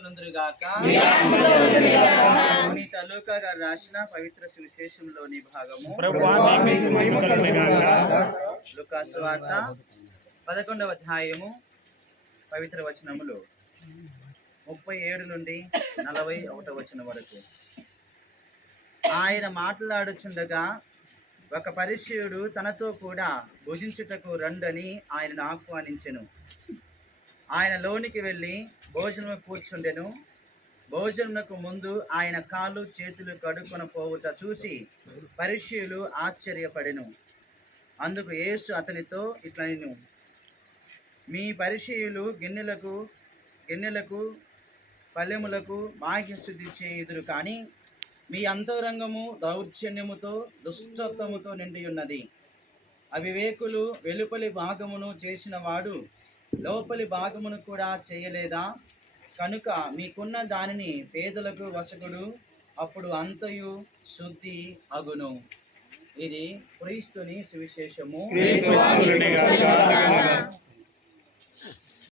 ఆత్మలందురుగాక. పునీత లూకా గారు రాసిన పవిత్ర సువిశేషంలోని భాగము. లూకా సువార్త 11వ అధ్యాయము పవిత్ర వచనములు 37 నుండి 41 వచనం వరకు. ఆయన మాట్లాడుచుండగా ఒక పరిసయ్యుడు తనతో కూడా భుజించుటకు రండని ఆయనను ఆహ్వానించెను. ఆయన లోనికి వెళ్ళి భోజనము కూర్చుండెను. భోజనమునకు ముందు ఆయన కాళ్ళు చేతులు కడుక్కొని పోవుట చూసి పరిసయ్యులు ఆశ్చర్యపడెను. అందుకు యేసు అతనితో ఇట్లనెను, మీ పరిసయ్యులు గిన్నెలకు పల్లెములకు బాహ్య శుద్ధి చేయుదురు, కానీ మీ అంతరంగము దౌర్జన్యముతో దుష్టత్వముతో నిండి ఉన్నది. అవివేకులు వెలుపలి భాగమును చేసిన వాడు లోపలి భాగమును కూడా చేయలేదా? కనుక మీకున్న దానిని పేదలకు వసగుడు, అప్పుడు అంతయు శుద్ధి అగును. ఇది క్రీస్తుని సువిశేషము.